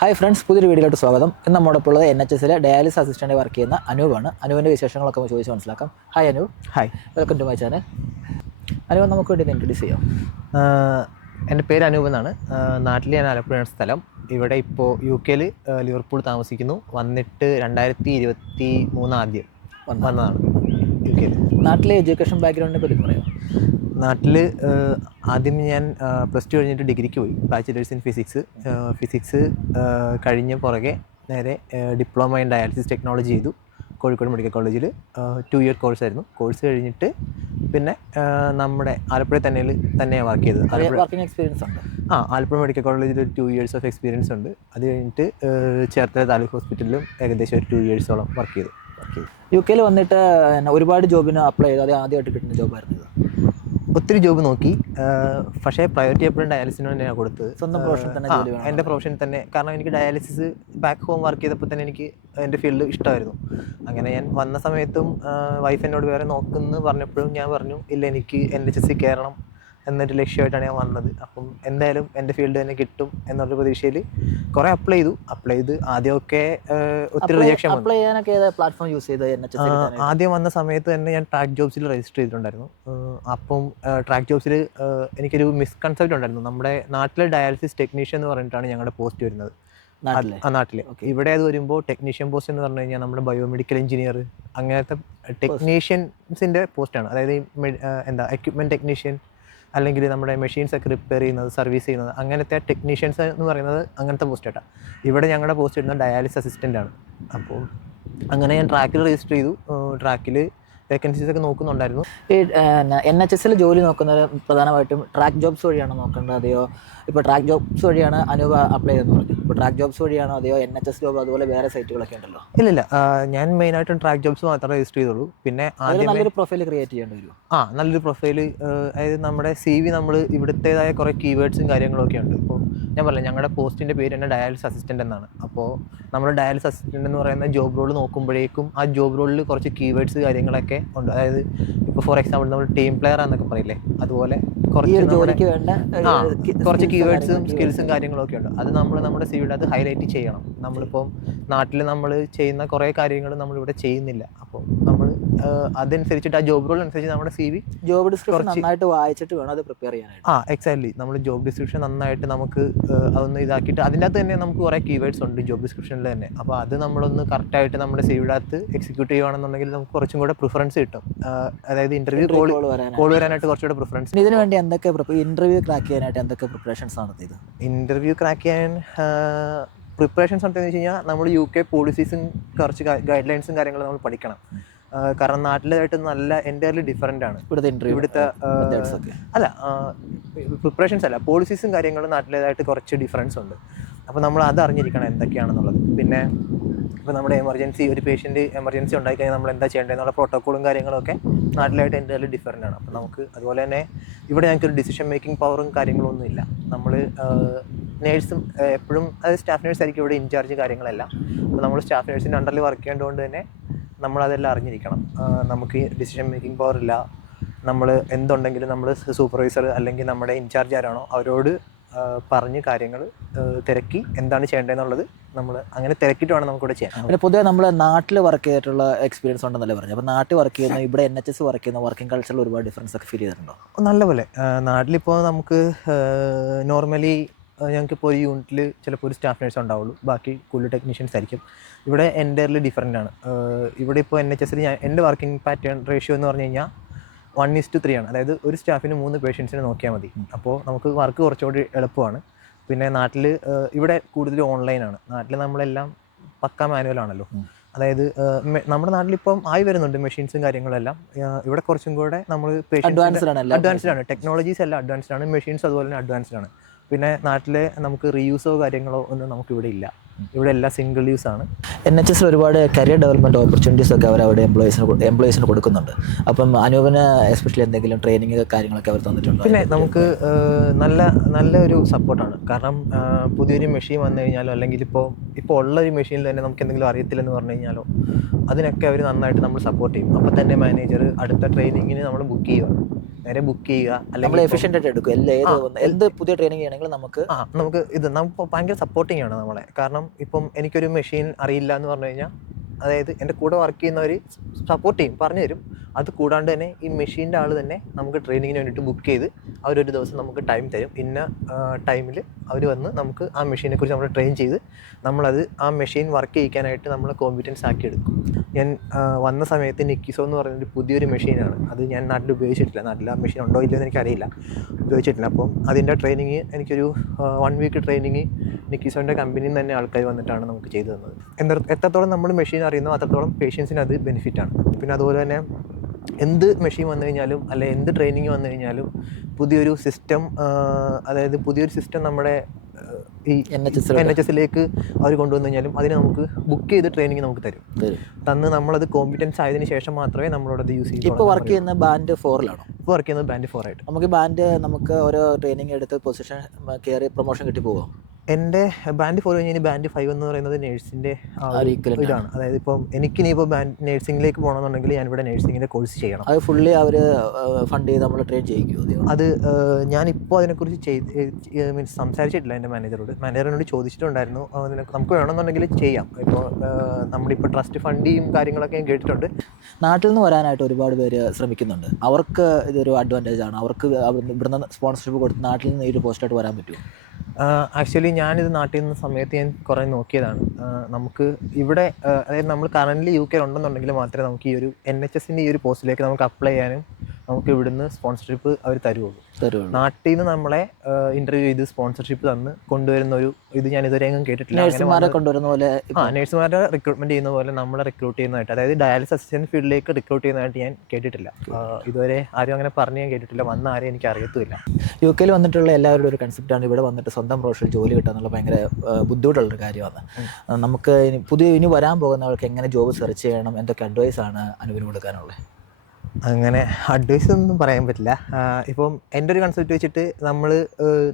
Hi friends, പുതിയൊരു വീഡിയോയിലോട്ട് സ്വാഗതം. ഇന്ന് നമ്മോടൊപ്പം ഉള്ളത് NHS ഡയാലിസിസ് അസിസ്റ്റൻ്റ് വർക്ക് ചെയ്യുന്ന അനൂപാണ്. അനുവിൻ്റെ വിശേഷങ്ങളൊക്കെ ചോദിച്ച് മനസ്സിലാക്കാം. Hi Anoop. Hi, welcome to my channel. Anoop, നമുക്ക് വേണ്ടി ഇൻട്രൊഡ്യൂസ് ചെയ്യാം. എൻ്റെ പേര് അനൂപ് എന്നാണ്. നാട്ടിൽ ഞാൻ ആലപ്പുഴയാണ് സ്ഥലം. ഇവിടെ ഇപ്പോൾ UK ലിവർപൂൾ താമസിക്കുന്നു. വന്നിട്ട് 2023 ആദ്യം വന്നതാണ് UK. നാട്ടിലെ എഡ്യൂക്കേഷൻ ബാക്ക്ഗ്രൗണ്ടിനെ പറ്റി പറയാം. നാട്ടിൽ ആദ്യം ഞാൻ +2 കഴിഞ്ഞിട്ട് ഡിഗ്രിക്ക് പോയി, ബാച്ചിലേഴ്സ് ഇൻ ഫിസിക്സ് കഴിഞ്ഞ പുറകെ നേരെ ഡിപ്ലോമ ഇൻ ഡയാലിസിസ് ടെക്നോളജി ചെയ്തു കോഴിക്കോട് മെഡിക്കൽ കോളേജിൽ. 2 ഇയർ കോഴ്സായിരുന്നു. കോഴ്സ് കഴിഞ്ഞിട്ട് പിന്നെ നമ്മുടെ ആലപ്പുഴ തന്നെയാണ് വർക്ക് ചെയ്തത്. വർക്കിംഗ് എക്സ്പീരിയൻസ് ഉണ്ട്. ആലപ്പുഴ മെഡിക്കൽ കോളേജിൽ 2 ഇയേഴ്സ് ഓഫ് എക്സ്പീരിയൻസ് ഉണ്ട്. അത് കഴിഞ്ഞിട്ട് ചേർത്തല താലൂക്ക് ഹോസ്പിറ്റലിലും ഏകദേശം ഒരു 2 ഇയേഴ്സോളം വർക്ക് ചെയ്തു. UK വന്നിട്ട് ഒരുപാട് ജോബിന് അപ്ലൈ ചെയ്തു. അത് ആദ്യമായിട്ട് കിട്ടുന്ന ജോബായിരുന്നു ഇത്. ഒത്തിരി ജോബ് നോക്കി, പക്ഷേ പ്രയോറിറ്റി എപ്പോഴും ഡയാലിസിന് തന്നെയാണ് കൊടുത്തത്. സ്വന്തം പ്രൊഫഷൻ തന്നെ ജോലി വേണം. എൻ്റെ പ്രൊഫഷൻ തന്നെ, കാരണം എനിക്ക് ഡയാലിസിസ് ബാക്ക് ഹോം വർക്ക് ചെയ്തപ്പോൾ തന്നെ എനിക്ക് എൻ്റെ ഫീൽഡ് ഇഷ്ടമായിരുന്നു. അങ്ങനെ ഞാൻ വന്ന സമയത്തും വൈഫ് എന്നോട് വേറെ നോക്കുമെന്ന് പറഞ്ഞപ്പോഴും ഞാൻ പറഞ്ഞു ഇല്ല, എനിക്ക് NHS കയറണം എന്നൊരു ലക്ഷ്യമായിട്ടാണ് ഞാൻ വന്നത്. അപ്പം എന്തായാലും എൻ്റെ ഫീൽഡ് തന്നെ കിട്ടും എന്നുള്ള പ്രതീക്ഷയിൽ കുറേ അപ്ലൈ ചെയ്ത് ആദ്യമൊക്കെ ഒത്തിരി റിജക്ഷൻ അപ്ലൈ ചെയ്യാനൊക്കെ ഏത് പ്ലാറ്റ്ഫോം യൂസ് ചെയ്ത് NHS? ആദ്യം വന്ന സമയത്ത് തന്നെ ഞാൻ ട്രാക്ക് ജോബ്സിൽ രജിസ്റ്റർ ചെയ്തിട്ടുണ്ടായിരുന്നു. അപ്പം ട്രാക്ക് ജോബ്സിൽ എനിക്കൊരു മിസ്കൺസെപ്റ്റ് ഉണ്ടായിരുന്നു. നമ്മുടെ നാട്ടിലെ ഡയാലിസിസ് ടെക്നീഷ്യൻ എന്ന് പറഞ്ഞിട്ടാണ് ഞങ്ങളുടെ പോസ്റ്റ് വരുന്നത് നാട്ടിൽ. ഇവിടെ അത് വരുമ്പോൾ ടെക്നീഷ്യൻ പോസ്റ്റ് എന്ന് പറഞ്ഞു കഴിഞ്ഞാൽ നമ്മുടെ ബയോമെഡിക്കൽ എഞ്ചിനീയർ അങ്ങനത്തെ ടെക്നീഷ്യൻസിൻ്റെ പോസ്റ്റാണ്. അതായത് എക്യുപ്മെൻറ്റ് ടെക്നീഷ്യൻ, അല്ലെങ്കിൽ നമ്മുടെ മെഷീൻസ് ഒക്കെ റിപ്പയർ ചെയ്യുന്നത്, സർവീസ് ചെയ്യുന്നത്, അങ്ങനത്തെ ടെക്നീഷ്യൻസ് എന്ന് പറയുന്നത് അങ്ങനത്തെ പോസ്റ്റായിട്ടാണ്. ഇവിടെ ഞങ്ങളുടെ പോസ്റ്റ് വരുന്നത് ഡയാലിസിസ് അസിസ്റ്റൻ്റ് ആണ്. അപ്പോൾ അങ്ങനെ ഞാൻ ട്രാക്കിൽ രജിസ്റ്റർ ചെയ്തു. ട്രാക്കിൽ വേക്കൻസീസ് ഒക്കെ നോക്കുന്നുണ്ടായിരുന്നു. ഈ NHS ജോലി നോക്കുന്നത് പ്രധാനമായിട്ടും ട്രാക്ക് ജോബ്സ് വഴിയാണോ നോക്കേണ്ടത്, അതെയോ ഇപ്പോൾ ട്രാക്ക് ജോബ്സ് വഴിയാണ് അനൂപ അപ്ലൈ ചെയ്തെന്ന് പറഞ്ഞു. ഇപ്പോൾ ട്രാക്ക് ജോബ്സ് വഴിയാണോ അതെയോ NHS ജോബ് അതുപോലെ വേറെ സൈറ്റുകളൊക്കെ ഉണ്ടല്ലോ? ഇല്ല, ഞാൻ മെയിനായിട്ടും ട്രാക്ക് ജോബ്സ് മാത്രമേ രജിസ്റ്റർ ചെയ്തുള്ളൂ. പിന്നെ നല്ലൊരു പ്രൊഫൈൽ ക്രിയേറ്റ് ചെയ്യേണ്ടി വരും. നല്ലൊരു പ്രൊഫൈൽ, അതായത് നമ്മുടെ CV നമ്മൾ ഇവിടുത്തേതായ കുറേ കീവേഡ്സും കാര്യങ്ങളൊക്കെ ഉണ്ട്. ഇപ്പോൾ ഞാൻ പറഞ്ഞില്ല, ഞങ്ങളുടെ പോസ്റ്റിൻ്റെ പേര് തന്നെ ഡയാലിസിസ് അസിസ്റ്റൻ്റ് എന്നാണ്. അപ്പോൾ നമ്മൾ ഡയാലിസിസ് അസിസ്റ്റൻ്റ് എന്ന് പറയുന്ന ജോബ് റോൾ നോക്കുമ്പോഴേക്കും ആ ജോബ് റോളിൽ കുറച്ച് കീവേഡ്സ് കാര്യങ്ങളൊക്കെ ഉണ്ട്. അതായത് ഇപ്പോൾ ഫോർ എക്സാമ്പിൾ നമ്മൾ ടീം പ്ലെയർ എന്നൊക്കെ പറയില്ലേ, അതുപോലെ കുറച്ച് കീവേഡ്സും സ്കിൽസും കാര്യങ്ങളൊക്കെ ഉണ്ട്. അത് നമ്മൾ നമ്മുടെ CVയുടെ അത് ഹൈലൈറ്റ് ചെയ്യണം. നമ്മളിപ്പോൾ നാട്ടിൽ നമ്മൾ ചെയ്യുന്ന കുറേ കാര്യങ്ങൾ നമ്മളിവിടെ ചെയ്യുന്നില്ല. അപ്പോൾ നമ്മൾ അതനുസരിച്ചിട്ട് ആ ജോബ് റോൾ അനുസരിച്ച് നമ്മുടെ CV ജോബ് ഡിസ്ക്രിപ്ഷൻ നന്നായിട്ട് വായിച്ചിട്ട് വേണം അത് പ്രിപ്പയർ ചെയ്യാനായിട്ട്. എക്സാക്ട്ലി. നമ്മൾ ജോബ് ഡിസ്ക്രിപ്ഷൻ നന്നായിട്ട് നമുക്ക് അതൊന്ന് ഇതാക്കിയിട്ട് അതിൻ്റെ അകത്ത് തന്നെ നമുക്ക് കുറേ കീവേഡ്സ് ഉണ്ട് ജോബ് ഡിസ്ക്രിപ്ഷനിൽ തന്നെ. അപ്പോൾ അത് നമ്മളൊന്ന് കറക്റ്റായിട്ട് നമ്മുടെ CVയുടെ അകത്ത് എക്സിക്യൂട്ട് ചെയ്യുകയാണെന്നുണ്ടെങ്കിൽ നമുക്ക് കുറച്ചും കൂടെ പ്രിഫറൻസ് കിട്ടും. അതായത് ഇന്റർവ്യൂ കോൾ വരാനായിട്ട് കുറച്ചുകൂടെ പ്രിഫറൻസ്. ഇതിന് വേണ്ടി എന്തൊക്കെ ഇന്റർവ്യൂ ക്രാക്ക് ചെയ്യാനായിട്ട് എന്തൊക്കെ പ്രിപ്പറേഷൻസ് നടത്തിയത്? ഇന്റർവ്യൂ ക്രാക്ക് ചെയ്യാൻ പ്രിപ്പറേഷൻസ് നടത്തിയെന്ന് വെച്ച് കഴിഞ്ഞാൽ നമ്മൾ UK പോളിസീസും കുറച്ച് ഗൈഡ് ലൈൻസും കാര്യങ്ങളും നമ്മൾ പഠിക്കണം. കാരണം നാട്ടിലായിട്ട് നല്ല എൻ്റയർലി ഡിഫറൻ്റ് ആണ് ഇവിടുത്തെ അല്ല പ്രിപ്പറേഷൻസ് അല്ല, പോളിസീസും കാര്യങ്ങളും നാട്ടിലേതായിട്ട് കുറച്ച് ഡിഫറൻസ് ഉണ്ട്. അപ്പോൾ നമ്മൾ അത് അറിഞ്ഞിരിക്കണം എന്തൊക്കെയാണെന്നുള്ളത്. പിന്നെ ഇപ്പോൾ നമ്മുടെ ഒരു പേഷ്യൻറ്റ് എമർജൻസി ഉണ്ടായിക്കഴിഞ്ഞാൽ നമ്മൾ എന്താ ചെയ്യേണ്ടതെന്നുള്ള പ്രോട്ടോക്കോളും കാര്യങ്ങളൊക്കെ നാട്ടിലായിട്ട് എൻ്റയർലി ഡിഫറൻ്റ് ആണ്. അപ്പോൾ നമുക്ക് അതുപോലെ തന്നെ ഇവിടെ ഞങ്ങൾക്കൊരു ഡിസിഷൻ മേക്കിംഗ് പവറും കാര്യങ്ങളൊന്നും ഇല്ല. നമ്മൾ നേഴ്സും എപ്പോഴും അത് സ്റ്റാഫ് നേഴ്സ് ആയിരിക്കും ഇവിടെ ഇൻചാർജ് കാര്യങ്ങളെല്ലാം. അപ്പോൾ നമ്മൾ സ്റ്റാഫ് നേഴ്സിൻ്റെ അണ്ടറിൽ വർക്ക് ചെയ്യേണ്ടതുകൊണ്ട് തന്നെ നമ്മളതെല്ലാം അറിഞ്ഞിരിക്കണം. നമുക്ക് ഡിസിഷൻ മേക്കിംഗ് പവർ ഇല്ല. നമ്മൾ എന്തുണ്ടെങ്കിലും നമ്മൾ സൂപ്പർവൈസർ അല്ലെങ്കിൽ നമ്മുടെ ഇൻചാർജ് ആരാണോ അവരോട് പറഞ്ഞ് കാര്യങ്ങൾ തിരക്കി എന്താണ് ചെയ്യേണ്ടതെന്നുള്ളത് നമ്മൾ അങ്ങനെ തിരക്കിയിട്ട് വേണം നമുക്കിവിടെ ചെയ്യാൻ. പിന്നെ പൊതുവെ നമ്മൾ നാട്ടിൽ വർക്ക് ചെയ്തിട്ടുള്ള എക്സ്പീരിയൻസ് ഉണ്ടെന്നല്ലേ പറഞ്ഞു. അപ്പോൾ നാട്ടിൽ വർക്ക് ചെയ്യുന്ന ഇവിടെ NHS വർക്ക് ചെയ്യുന്ന വർക്കിംഗ് കൾച്ചറിൽ ഒരുപാട് ഡിഫറൻസ് ഒക്കെ ഫീൽ ചെയ്തിട്ടുണ്ടോ? നല്ലപോലെ. നാട്ടിലിപ്പോൾ നമുക്ക് നോർമലി ഞങ്ങൾക്കിപ്പോൾ ഒരു യൂണിറ്റിൽ ചിലപ്പോൾ ഒരു സ്റ്റാഫ് നേഴ്സ് ഉണ്ടാവുള്ളൂ, ബാക്കി കൂടുതൽ ടെക്നീഷ്യൻസ് ആയിരിക്കും. ഇവിടെ എൻ്റയർലി ഡിഫറൻ്റ് ആണ്. ഇവിടെ ഇപ്പോൾ NHS എൻ്റെ വർക്കിംഗ് പാറ്റേൺ റേഷ്യോ എന്ന് പറഞ്ഞു കഴിഞ്ഞാൽ 1:3 ആണ്. അതായത് ഒരു സ്റ്റാഫിന് 3 പേഷ്യൻസിനെ നോക്കിയാൽ മതി. അപ്പോൾ നമുക്ക് വർക്ക് കുറച്ചുകൂടി എളുപ്പമാണ്. പിന്നെ നാട്ടിൽ ഇവിടെ കൂടുതൽ ഓൺലൈനാണ്. നാട്ടിൽ നമ്മളെല്ലാം പക്കാ മാനുവലാണല്ലോ. അതായത് നമ്മുടെ നാട്ടിലിപ്പം ആയി വരുന്നുണ്ട് മെഷീൻസും കാര്യങ്ങളെല്ലാം. ഇവിടെ കുറച്ചും കൂടെ നമ്മൾ അഡ്വാൻസ്ഡ് ആണ്. ടെക്നോളജീസ് എല്ലാം അഡ്വാൻസ്ഡ് ആണ്, മെഷീൻസ് അതുപോലെ തന്നെ അഡ്വാൻസ്ഡ് ആണ്. പിന്നെ നാട്ടിലെ നമുക്ക് റീയൂസോ കാര്യങ്ങളോ ഒന്നും നമുക്കിവിടെ ഇല്ല. ഇവിടെ എല്ലാം സിംഗിൾ യൂസ് ആണ്. NHS ഒരുപാട് കരിയർ ഡെവലപ്മെൻറ്റ് ഓപ്പർച്യൂണിറ്റീസ് ഒക്കെ അവർ അവിടെ എംപ്ലോയീസിന് കൊടുക്കുന്നുണ്ട്. അപ്പം അനൂപിന് എസ്പെഷ്യലി എന്തെങ്കിലും ട്രെയിനിങ് കാര്യങ്ങളൊക്കെ അവർ തന്നിട്ടുണ്ട്? പിന്നെ നമുക്ക് നല്ല ഒരു സപ്പോർട്ടാണ്. കാരണം പുതിയൊരു മെഷീൻ വന്നു കഴിഞ്ഞാലോ അല്ലെങ്കിൽ ഇപ്പോൾ ഉള്ളൊരു മെഷീനിൽ തന്നെ നമുക്ക് എന്തെങ്കിലും അറിയത്തില്ലെന്ന് പറഞ്ഞു കഴിഞ്ഞാലോ അതിനൊക്കെ അവർ നന്നായിട്ട് നമ്മൾ സപ്പോർട്ട് ചെയ്യും. അപ്പോൾ തന്നെ മാനേജർ അടുത്ത ട്രെയിനിങ്ങിന് നമ്മൾ ബുക്ക് ചെയ്യുകയാണ്. നേരെ ബുക്ക് ചെയ്യുക, നമ്മൾ അല്ലെങ്കിൽ എഫിഷ്യൻ്റ് ആയിട്ട് എടുക്കും എന്ത് പുതിയ ട്രെയിനിങ് ചെയ്യണമെങ്കിലും നമുക്ക് നമുക്ക് നമുക്ക് ഭയങ്കര സപ്പോർട്ടിങ് ആണ് നമ്മളെ. കാരണം ഇപ്പം എനിക്കൊരു മെഷീൻ അറിയില്ല എന്ന് പറഞ്ഞു കഴിഞ്ഞാൽ, അതായത് എൻ്റെ കൂടെ വർക്ക് ചെയ്യുന്നവർ സപ്പോർട്ട് ചെയ്യും, പറഞ്ഞു തരും. അത് കൂടാണ്ട് തന്നെ ഈ മെഷീൻ്റെ ആൾ തന്നെ നമുക്ക് ട്രെയിനിങ്ങിന് വേണ്ടിയിട്ട് ബുക്ക് ചെയ്ത് അവരൊരു ദിവസം നമുക്ക് ടൈം തരും. ഇന്ന ടൈമിൽ അവർ വന്ന് നമുക്ക് ആ മെഷീനെ കുറിച്ച് നമ്മൾ ട്രെയിൻ ചെയ്ത് നമ്മളത് ആ മെഷീൻ വർക്ക് ചെയ്യിക്കാനായിട്ട് നമ്മളെ കോമ്പിറ്റൻസ് ആക്കി എടുക്കും. ഞാൻ വന്ന സമയത്ത് നിക്കിസോ എന്ന് പറയുന്നൊരു പുതിയൊരു മെഷീനാണ്. അത് ഞാൻ നാട്ടിൽ ഉപയോഗിച്ചിട്ടില്ല. നാട്ടിൽ ആ മെഷീൻ ഉണ്ടോ ഇല്ലയോ എന്ന് എനിക്കറിയില്ല, ഉപയോഗിച്ചിട്ടില്ല. അപ്പം അതിൻ്റെ ട്രെയിനിങ് എനിക്കൊരു 1 വീക്ക് ട്രെയിനിങ് നിക്കിസോൻ്റെ കമ്പനിയിൽ നിന്ന് തന്നെ ആൾക്കാർ വന്നിട്ടാണ് നമുക്ക് ചെയ്തു തന്നത്. എത്രത്തോളം നമ്മൾ മെഷീൻ അറിയുന്നോ അത്രത്തോളം പേഷ്യൻസിന് അത് ബെനിഫിറ്റാണ്. പിന്നെ അതുപോലെ തന്നെ എന്ത് മെഷീൻ വന്നു കഴിഞ്ഞാലും അല്ലെ എന്ത് ട്രെയിനിങ് വന്നു കഴിഞ്ഞാലും പുതിയൊരു സിസ്റ്റം, അതായത് പുതിയൊരു സിസ്റ്റം നമ്മുടെ ഈ NHSലേക്ക് അവർ കൊണ്ടുവന്നു കഴിഞ്ഞാലും അതിന് നമുക്ക് ബുക്ക് ചെയ്ത് ട്രെയിനിങ് നമുക്ക് തന്ന് നമ്മളത് കോമ്പിറ്റൻസ് ആയതിനു ശേഷം മാത്രമേ നമ്മളോടത് യൂസ് ചെയ്യൂ. ഇപ്പോൾ വർക്ക് ചെയ്യുന്ന ബാൻഡ് 4-ലാണോ? ഇപ്പോൾ വർക്ക് ചെയ്യുന്നത് ബാൻഡ് 4 ആയിട്ട്. നമുക്ക് ഓരോ ട്രെയിനിങ് എടുത്ത് പൊസിഷൻ കയറി പ്രൊമോഷൻ കിട്ടി പോകാം. എൻ്റെ ബാൻഡ് 4 കഴിഞ്ഞാൽ ബാൻഡ് 5 എന്ന് പറയുന്നത് നേഴ്സിൻ്റെ ഇതാണ്. അതായത് ഇപ്പം എനിക്കിനിയിപ്പോൾ നേഴ്സിംഗിലേക്ക് പോകണമെന്നുണ്ടെങ്കിൽ ഞാനിവിടെ നേഴ്സിങ്ങിൻ്റെ കോഴ്സ് ചെയ്യണം. അത് ഫുള്ളി അവർ ഫണ്ട് ചെയ്ത് നമ്മൾ ട്രെയിൻ ചെയ്യിക്കുമോ? അത് ഞാനിപ്പോൾ അതിനെക്കുറിച്ച് മീൻസ് സംസാരിച്ചിട്ടില്ല എൻ്റെ മാനേജറിനോട് ചോദിച്ചിട്ടുണ്ടായിരുന്നു. നമുക്ക് വേണമെന്നുണ്ടെങ്കിൽ ചെയ്യാം. ഇപ്പോൾ നമ്മളിപ്പോൾ ട്രസ്റ്റ് ഫണ്ടിയും കാര്യങ്ങളൊക്കെ ഞാൻ കേട്ടിട്ടുണ്ട്. നാട്ടിൽ നിന്ന് വരാനായിട്ട് ഒരുപാട് പേര് ശ്രമിക്കുന്നുണ്ട്. അവർക്ക് ഇതൊരു അഡ്വാൻറ്റേജ് ആണ്. അവർക്ക് ഇവിടുന്ന് സ്പോൺസർഷിപ്പ് കൊടുത്ത് നാട്ടിൽ നിന്ന് ഈ ഒരു പോസ്റ്റായിട്ട് വരാൻ പറ്റുമോ? ആക്ച്വലി ഞാനിത് നാട്ടിൽ നിന്ന് സമയത്ത് ഞാൻ കുറേ നോക്കിയതാണ്. നമുക്ക് ഇവിടെ അതായത് നമ്മൾ കറൻ്റ്ലി UK ഉണ്ടെന്നുണ്ടെങ്കിൽ മാത്രമേ നമുക്ക് ഈ ഒരു NHSൻ്റെ ഈ ഒരു പോസ്റ്റിലേക്ക് നമുക്ക് അപ്ലൈ ചെയ്യാനും നമുക്ക് ഇവിടുന്ന് സ്പോൺസർഷിപ്പ് അവർ തരുള്ളൂ. നാട്ടിൽ നിന്ന് നമ്മളെ ഇൻ്റർവ്യൂ ചെയ്ത് സ്പോൺസർഷിപ്പ് തന്ന് കൊണ്ടുവരുന്ന ഒരു ഇത് ഞാൻ ഇതുവരെ എങ്ങും കേട്ടിട്ടില്ല. കൊണ്ടുവരുന്ന പോലെ നേഴ്സുമാരെ റിക്രൂട്ട്മെൻറ്റ് ചെയ്യുന്ന പോലെ നമ്മളെ റിക്രൂട്ട് ചെയ്യുന്നതായിട്ട്, അതായത് ഡയാലിസിസ് അസിസ്റ്റൻറ്റ് ഫീൽഡിലേക്ക് റിക്രൂട്ട് ചെയ്യുന്നതായിട്ട് ഞാൻ കേട്ടിട്ടില്ല. ഇതുവരെ ആരും അങ്ങനെ പറഞ്ഞ് ഞാൻ കേട്ടിട്ടില്ല. വന്ന ആരെയും എനിക്ക് അറിയത്തുമില്ല. UK വന്നിട്ടുള്ള എല്ലാവരുടെ ഒരു കൺസെപ്റ്റാണ് ഇവിടെ വന്നിട്ട് സ്വന്തം പ്രൊഫഷണൽ ജോലി കിട്ടുക എന്നുള്ള ഭയങ്കര ബുദ്ധിമുട്ടുള്ളൊരു കാര്യമാണ്. നമുക്ക് ഇനി വരാൻ പോകുന്നവർക്ക് എങ്ങനെ ജോബ് സെർച്ച് ചെയ്യണം, എന്തൊക്കെ അഡ്വൈസാണ് അനുവിന് കൊടുക്കാനുള്ളത്? അങ്ങനെ അഡ്വൈസ് ഒന്നും പറയാൻ പറ്റില്ല. ഇപ്പം എൻ്റെ ഒരു കൺസെപ്റ്റ് വെച്ചിട്ട്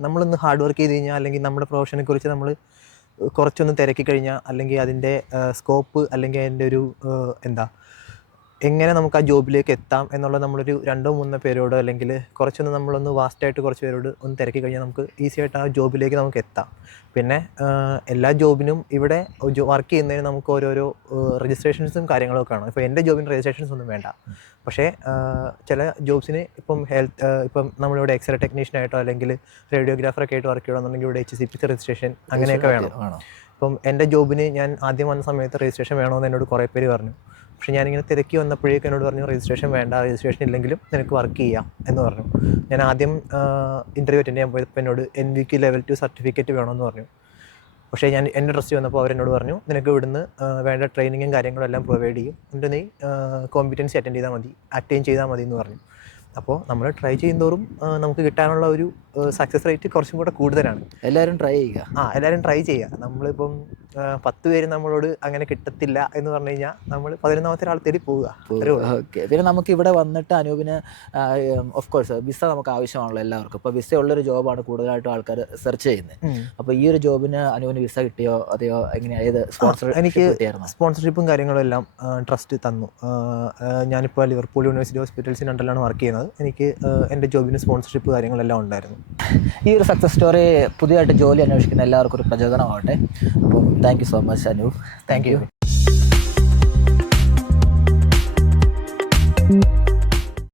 നമ്മളൊന്ന് ഹാർഡ് വർക്ക് ചെയ്ത് കഴിഞ്ഞാൽ, അല്ലെങ്കിൽ നമ്മുടെ പ്രൊഫഷനെ കുറിച്ച് നമ്മൾ കുറച്ചൊന്ന് തിരക്കി കഴിഞ്ഞാൽ, അല്ലെങ്കിൽ അതിൻ്റെ സ്കോപ്പ് അല്ലെങ്കിൽ അതിൻ്റെ ഒരു എങ്ങനെ നമുക്ക് ആ ജോബിലേക്ക് എത്താം എന്നുള്ളത് നമ്മളൊരു 2-3 പേരോട് അല്ലെങ്കിൽ കുറച്ചൊന്ന് നമ്മളൊന്ന് വാസ്റ്റായിട്ട് കുറച്ച് പേരോട് ഒന്ന് തിരക്കി കഴിഞ്ഞാൽ നമുക്ക് ഈസി ആയിട്ട് ആ ജോബിലേക്ക് നമുക്ക് എത്താം. പിന്നെ എല്ലാ ജോബിനും ഇവിടെ വർക്ക് ചെയ്യുന്നതിന് നമുക്ക് ഓരോരോ രജിസ്ട്രേഷൻസും കാര്യങ്ങളൊക്കെ കാണും. ഇപ്പോൾ എൻ്റെ ജോബിന് രജിസ്ട്രേഷൻസ് ഒന്നും വേണ്ട. പക്ഷേ ചില ജോബ്സിന് ഇപ്പം നമ്മളിവിടെ എക്സ്റേ ടെക്നീഷ്യനായിട്ടോ അല്ലെങ്കിൽ റേഡിയോഗ്രാഫറൊക്കെ ആയിട്ട് വർക്ക് ചെയ്യണമെന്നുണ്ടെങ്കിൽ ഇവിടെ HCPC രജിസ്ട്രേഷൻ അങ്ങനെയൊക്കെ വേണം. ഇപ്പം എൻ്റെ ജോബിന് ഞാൻ ആദ്യം വന്ന സമയത്ത് രജിസ്ട്രേഷൻ വേണമെന്ന് എന്നോട് കുറേ പേര് പറഞ്ഞു. പക്ഷേ ഞാനിങ്ങനെ തിരക്കി വന്നപ്പോഴേക്കും എന്നോട് പറഞ്ഞു രജിസ്ട്രേഷൻ വേണ്ട, രജിസ്ട്രേഷൻ ഇല്ലെങ്കിലും നിനക്ക് വർക്ക് ചെയ്യാം എന്ന് പറഞ്ഞു. ഞാൻ ആദ്യം ഇൻ്റർവ്യൂ അറ്റൻഡ് ചെയ്യാൻ പോയപ്പോൾ എന്നോട് NVQ Level 2 സർട്ടിഫിക്കറ്റ് വേണമെന്ന് പറഞ്ഞു. പക്ഷേ ഞാൻ എൻ്റെ ട്രസ്റ്റ് വന്നപ്പോൾ അവരെന്നോട് പറഞ്ഞു നിനക്ക് ഇവിടുന്ന് വേണ്ട ട്രെയിനിങ്ങും കാര്യങ്ങളും എല്ലാം പ്രൊവൈഡ് ചെയ്യും, എന്നിട്ട് നീ കോമ്പിറ്റൻസി അറ്റൻഡ് ചെയ്താൽ മതി, അറ്റൈൻ ചെയ്താൽ മതി എന്ന് പറഞ്ഞു. അപ്പോൾ നമ്മൾ ട്രൈ ചെയ്യുന്തോറും നമുക്ക് കിട്ടാനുള്ള ഒരു സക്സസ് റേറ്റ് കുറച്ചും കൂടെ കൂടുതലാണ്. എല്ലാവരും ട്രൈ ചെയ്യുക. എല്ലാവരും ട്രൈ ചെയ്യുക. നമ്മളിപ്പം 10 പേര് നമ്മളോട് അങ്ങനെ കിട്ടത്തില്ല എന്ന് പറഞ്ഞു കഴിഞ്ഞാൽ നമ്മൾ 11ാമത്തെ ഒരാൾ തേടി പോവുക. ഓക്കെ. പിന്നെ നമുക്ക് ഇവിടെ വന്നിട്ട് അനൂപിന് ഓഫ് കോഴ്സ് വിസ നമുക്ക് ആവശ്യമാണല്ലോ എല്ലാവർക്കും. ഇപ്പോൾ വിസ ഉള്ളൊരു ജോബാണ് കൂടുതലായിട്ടും ആൾക്കാർ സെർച്ച് ചെയ്യുന്നത്. അപ്പോൾ ഈ ഒരു ജോബിന് അനൂപിന് വിസ കിട്ടിയോ അതെയോ എങ്ങനെയാണ്? ഏത് എനിക്ക് സ്പോൺസർഷിപ്പും കാര്യങ്ങളും എല്ലാം ട്രസ്റ്റ് തന്നു. ഞാനിപ്പോൾ ലിവർപൂൾ യൂണിവേഴ്സിറ്റി ഹോസ്പിറ്റൽസിന് അണ്ടറിലാണ് വർക്ക് ചെയ്യുന്നത്. എനിക്ക് എൻ്റെ ജോബിന് സ്പോൺസർഷിപ്പ് കാര്യങ്ങളെല്ലാം ഉണ്ടായിരുന്നു. ഈ ഒരു സക്സസ് സ്റ്റോറി പുതിയതായിട്ട് ജോലി അന്വേഷിക്കുന്ന എല്ലാവർക്കും ഒരു പ്രചോദനമാവട്ടെ. അപ്പം thank you so much Anoop. Thank you.